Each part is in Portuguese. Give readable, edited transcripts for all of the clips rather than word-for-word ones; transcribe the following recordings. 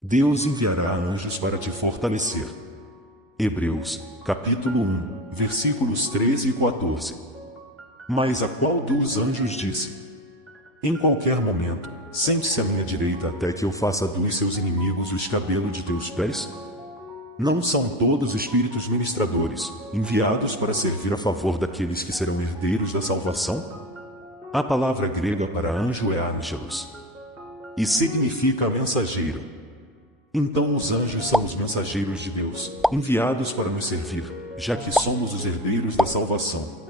Deus enviará anjos para te fortalecer. Hebreus, capítulo 1, versículos 13 e 14. Mas a qual dos anjos disse: em qualquer momento, sente-se à minha direita até que eu faça dos seus inimigos o escabelo de teus pés? Não são todos espíritos ministradores, enviados para servir a favor daqueles que serão herdeiros da salvação? A palavra grega para anjo é angelos, e significa mensageiro. Então os anjos são os mensageiros de Deus, enviados para nos servir, já que somos os herdeiros da salvação.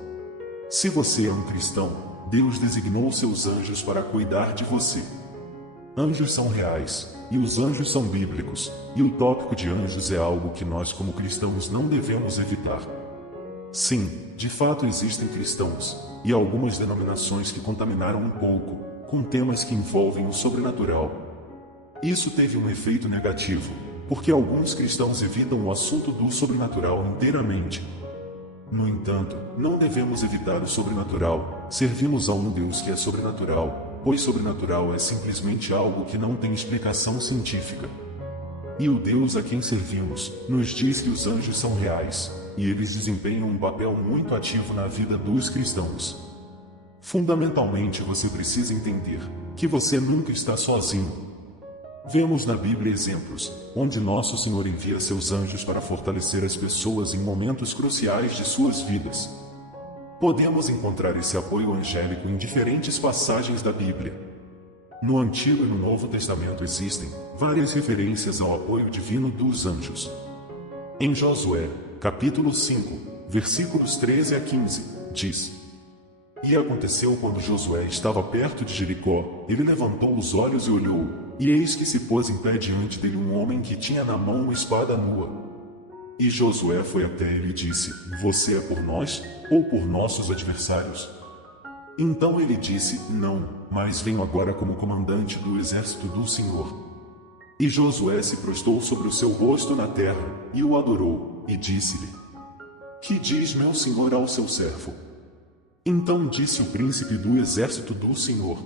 Se você é um cristão, Deus designou seus anjos para cuidar de você. Anjos são reais, e os anjos são bíblicos, e o tópico de anjos é algo que nós como cristãos não devemos evitar. Sim, de fato existem cristãos, e algumas denominações que contaminaram um pouco, com temas que envolvem o sobrenatural. Isso teve um efeito negativo, porque alguns cristãos evitam o assunto do sobrenatural inteiramente. No entanto, não devemos evitar o sobrenatural, servimos a um Deus que é sobrenatural, pois sobrenatural é simplesmente algo que não tem explicação científica. E o Deus a quem servimos, nos diz que os anjos são reais, e eles desempenham um papel muito ativo na vida dos cristãos. Fundamentalmente você precisa entender que você nunca está sozinho. Vemos na Bíblia exemplos, onde Nosso Senhor envia seus anjos para fortalecer as pessoas em momentos cruciais de suas vidas. Podemos encontrar esse apoio angélico em diferentes passagens da Bíblia. No Antigo e no Novo Testamento existem várias referências ao apoio divino dos anjos. Em Josué, capítulo 5, versículos 13 a 15, diz: e aconteceu quando Josué estava perto de Jericó, ele levantou os olhos e olhou, e eis que se pôs em pé diante dele um homem que tinha na mão uma espada nua. E Josué foi até ele e disse: você é por nós, ou por nossos adversários? Então ele disse: não, mas venho agora como comandante do exército do Senhor. E Josué se prostrou sobre o seu rosto na terra, e o adorou, e disse-lhe: que diz meu senhor ao seu servo? Então disse o príncipe do exército do Senhor: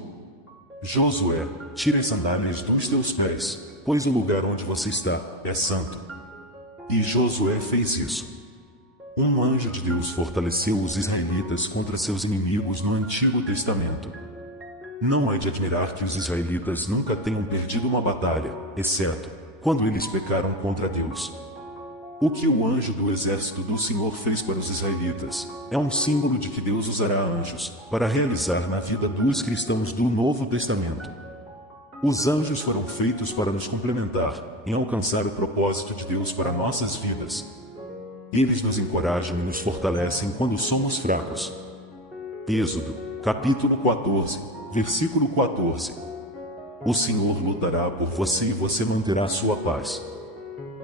Josué, tira as sandálias dos teus pés, pois o lugar onde você está é santo. E Josué fez isso. Um anjo de Deus fortaleceu os israelitas contra seus inimigos no Antigo Testamento. Não é de admirar que os israelitas nunca tenham perdido uma batalha, exceto quando eles pecaram contra Deus. O que o anjo do exército do Senhor fez para os israelitas é um símbolo de que Deus usará anjos para realizar na vida dos cristãos do Novo Testamento. Os anjos foram feitos para nos complementar em alcançar o propósito de Deus para nossas vidas. Eles nos encorajam e nos fortalecem quando somos fracos. Êxodo, capítulo 14, versículo 14. O Senhor lutará por você e você manterá sua paz.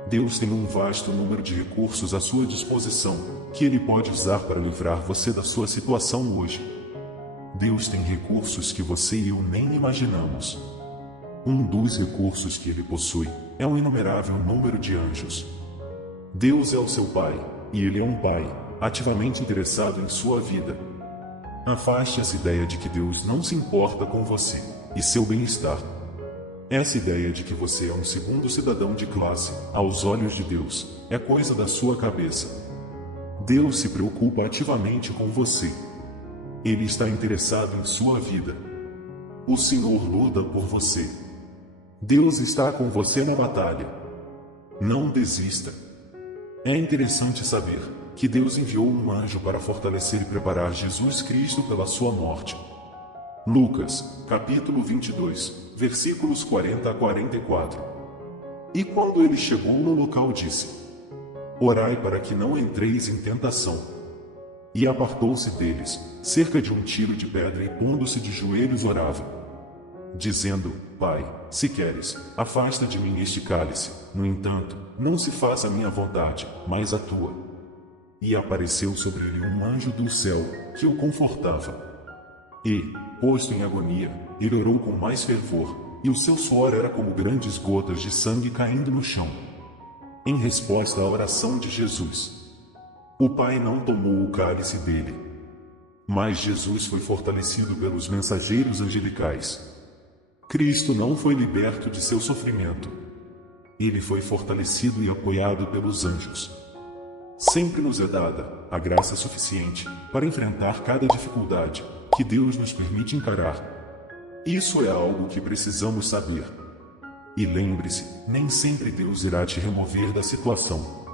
Deus tem um vasto número de recursos à sua disposição, que Ele pode usar para livrar você da sua situação hoje. Deus tem recursos que você e eu nem imaginamos. Um dos recursos que Ele possui é um inumerável número de anjos. Deus é o seu Pai, e Ele é um Pai, ativamente interessado em sua vida. Afaste essa ideia de que Deus não se importa com você e seu bem-estar. Essa ideia de que você é um segundo cidadão de classe, aos olhos de Deus, é coisa da sua cabeça. Deus se preocupa ativamente com você. Ele está interessado em sua vida. O Senhor luta por você. Deus está com você na batalha. Não desista. É interessante saber que Deus enviou um anjo para fortalecer e preparar Jesus Cristo pela sua morte. Lucas, capítulo 22, versículos 40 a 44. E quando ele chegou no local disse: orai para que não entreis em tentação. E apartou-se deles, cerca de um tiro de pedra e pondo-se de joelhos orava, dizendo: Pai, se queres, afasta de mim este cálice, no entanto, não se faça a minha vontade, mas a tua. E apareceu sobre ele um anjo do céu, que o confortava. E, posto em agonia, ele orou com mais fervor, e o seu suor era como grandes gotas de sangue caindo no chão. Em resposta à oração de Jesus, o Pai não tomou o cálice dele. Mas Jesus foi fortalecido pelos mensageiros angelicais. Cristo não foi liberto de seu sofrimento. Ele foi fortalecido e apoiado pelos anjos. Sempre nos é dada a graça suficiente para enfrentar cada dificuldade que Deus nos permite encarar. Isso é algo que precisamos saber. E lembre-se, nem sempre Deus irá te remover da situação.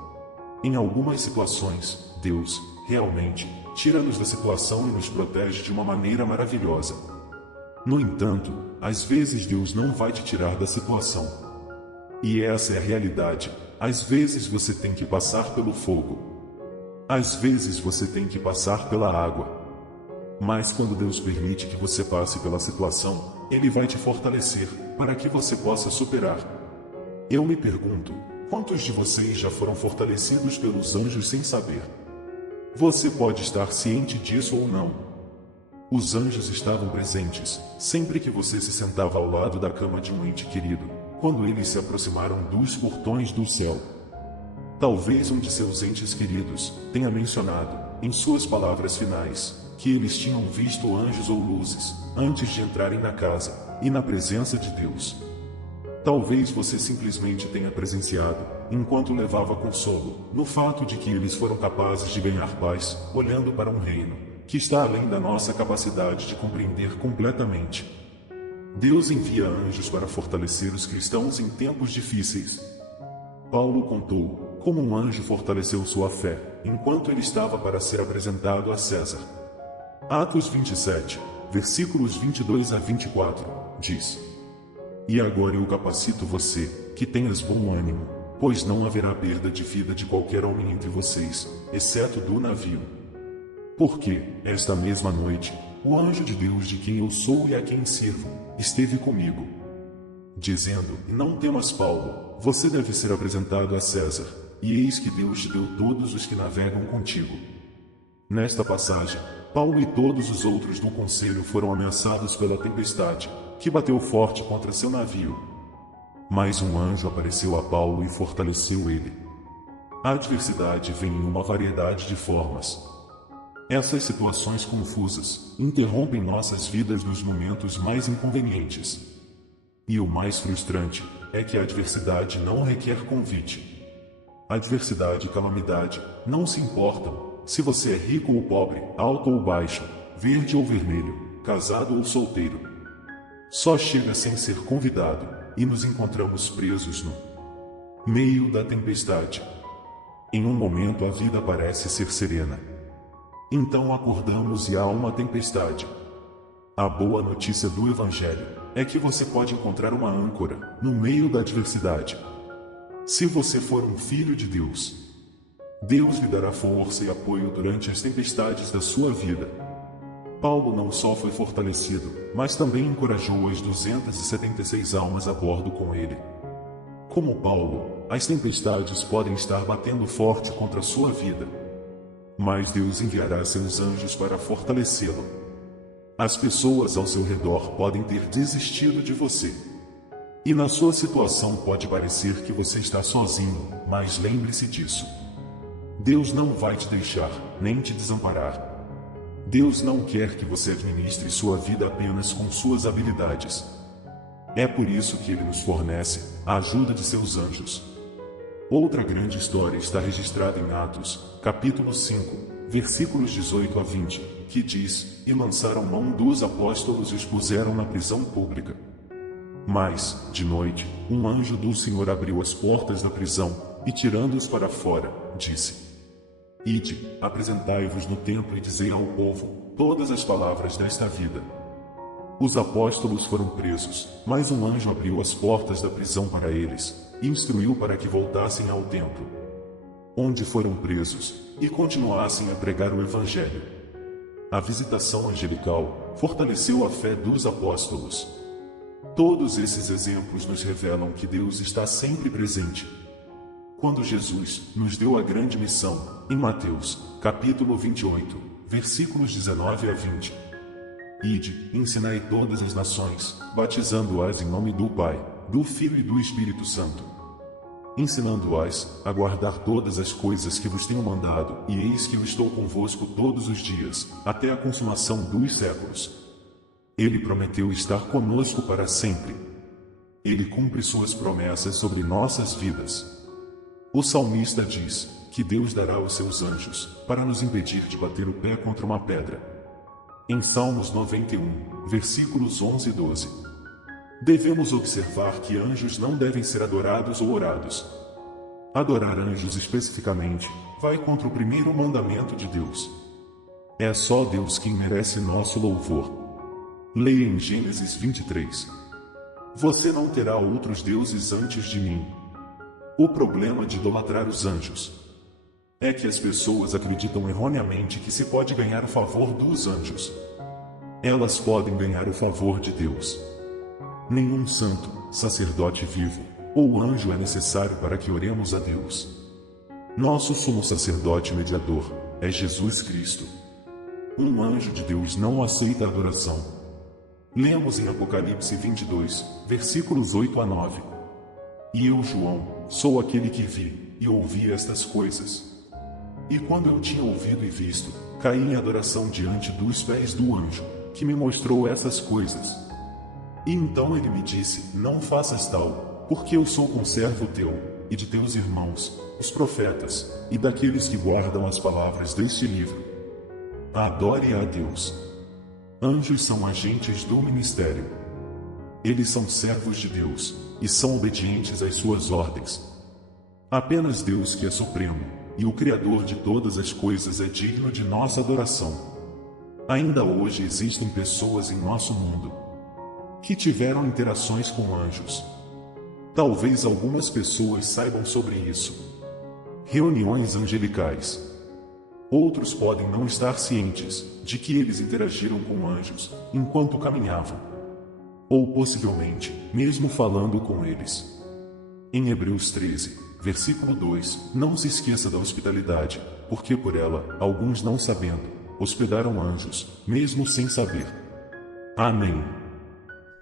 Em algumas situações, Deus, realmente, tira-nos da situação e nos protege de uma maneira maravilhosa. No entanto, às vezes Deus não vai te tirar da situação. E essa é a realidade. Às vezes você tem que passar pelo fogo. Às vezes você tem que passar pela água. Mas quando Deus permite que você passe pela situação, Ele vai te fortalecer, para que você possa superar. Eu me pergunto, quantos de vocês já foram fortalecidos pelos anjos sem saber? Você pode estar ciente disso ou não. Os anjos estavam presentes, sempre que você se sentava ao lado da cama de um ente querido, quando eles se aproximaram dos portões do céu. Talvez um de seus entes queridos tenha mencionado, em suas palavras finais, que eles tinham visto anjos ou luzes, antes de entrarem na casa, e na presença de Deus. Talvez você simplesmente tenha presenciado, enquanto levava consolo, no fato de que eles foram capazes de ganhar paz, olhando para um reino, que está além da nossa capacidade de compreender completamente. Deus envia anjos para fortalecer os cristãos em tempos difíceis. Paulo contou como um anjo fortaleceu sua fé, enquanto ele estava para ser apresentado a César. Atos 27, versículos 22 a 24, diz: E agora eu capacito você, que tenhas bom ânimo, pois não haverá perda de vida de qualquer homem entre vocês, exceto do navio. Porque, esta mesma noite, o anjo de Deus de quem eu sou e a quem sirvo, esteve comigo, dizendo: Não temas, Paulo, você deve ser apresentado a César, e eis que Deus te deu todos os que navegam contigo. Nesta passagem, Paulo e todos os outros do conselho foram ameaçados pela tempestade, que bateu forte contra seu navio. Mas um anjo apareceu a Paulo e fortaleceu ele. A adversidade vem em uma variedade de formas. Essas situações confusas interrompem nossas vidas nos momentos mais inconvenientes. E o mais frustrante é que a adversidade não requer convite. Adversidade e calamidade não se importam se você é rico ou pobre, alto ou baixo, verde ou vermelho, casado ou solteiro. Só chega sem ser convidado, e nos encontramos presos no meio da tempestade. Em um momento a vida parece ser serena. Então acordamos e há uma tempestade. A boa notícia do Evangelho é que você pode encontrar uma âncora no meio da adversidade. Se você for um filho de Deus, Deus lhe dará força e apoio durante as tempestades da sua vida. Paulo não só foi fortalecido, mas também encorajou as 276 almas a bordo com ele. Como Paulo, as tempestades podem estar batendo forte contra a sua vida. Mas Deus enviará seus anjos para fortalecê-lo. As pessoas ao seu redor podem ter desistido de você. E na sua situação pode parecer que você está sozinho, mas lembre-se disso. Deus não vai te deixar, nem te desamparar. Deus não quer que você administre sua vida apenas com suas habilidades. É por isso que Ele nos fornece a ajuda de seus anjos. Outra grande história está registrada em Atos, capítulo 5, versículos 18 a 20, que diz: E lançaram mão dos apóstolos e os puseram na prisão pública. Mas, de noite, um anjo do Senhor abriu as portas da prisão, e tirando-os para fora, disse: Ide, apresentai-vos no templo e dizei ao povo todas as palavras desta vida. Os apóstolos foram presos, mas um anjo abriu as portas da prisão para eles, e instruiu para que voltassem ao templo, onde foram presos, e continuassem a pregar o Evangelho. A visitação angelical fortaleceu a fé dos apóstolos. Todos esses exemplos nos revelam que Deus está sempre presente. Quando Jesus nos deu a grande missão, em Mateus, capítulo 28, versículos 19 a 20. Ide, ensinai todas as nações, batizando-as em nome do Pai, do Filho e do Espírito Santo, ensinando-as a guardar todas as coisas que vos tenho mandado, e eis que eu estou convosco todos os dias, até a consumação dos séculos. Ele prometeu estar conosco para sempre. Ele cumpre suas promessas sobre nossas vidas. O salmista diz que Deus dará os seus anjos para nos impedir de bater o pé contra uma pedra. Em Salmos 91, versículos 11 e 12. Devemos observar que anjos não devem ser adorados ou orados. Adorar anjos especificamente vai contra o primeiro mandamento de Deus. É só Deus quem merece nosso louvor. Leia em Gênesis 23. Você não terá outros deuses antes de mim. O problema de idolatrar os anjos é que as pessoas acreditam erroneamente que se pode ganhar o favor dos anjos. Elas podem ganhar o favor de Deus. Nenhum santo, sacerdote vivo ou anjo é necessário para que oremos a Deus. Nosso sumo sacerdote mediador é Jesus Cristo. Um anjo de Deus não aceita adoração. Lemos em Apocalipse 22, versículos 8 a 9. E eu, João, sou aquele que vi e ouvi estas coisas. E quando eu tinha ouvido e visto, caí em adoração diante dos pés do anjo, que me mostrou essas coisas. E então ele me disse: não faças tal, porque eu sou conservo teu, e de teus irmãos, os profetas, e daqueles que guardam as palavras deste livro. Adore a Deus. Anjos são agentes do ministério. Eles são servos de Deus, e são obedientes às suas ordens. Apenas Deus, que é supremo, e o Criador de todas as coisas, é digno de nossa adoração. Ainda hoje existem pessoas em nosso mundo que tiveram interações com anjos. Talvez algumas pessoas saibam sobre isso. Reuniões angelicais. Outros podem não estar cientes de que eles interagiram com anjos enquanto caminhavam. Ou possivelmente, mesmo falando com eles. Em Hebreus 13, versículo 2, não se esqueça da hospitalidade, porque por ela, alguns não sabendo, hospedaram anjos, mesmo sem saber. Amém.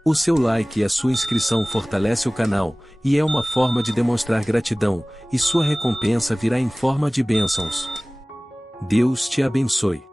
O seu like e a sua inscrição fortalece o canal, e é uma forma de demonstrar gratidão, e sua recompensa virá em forma de bênçãos. Deus te abençoe.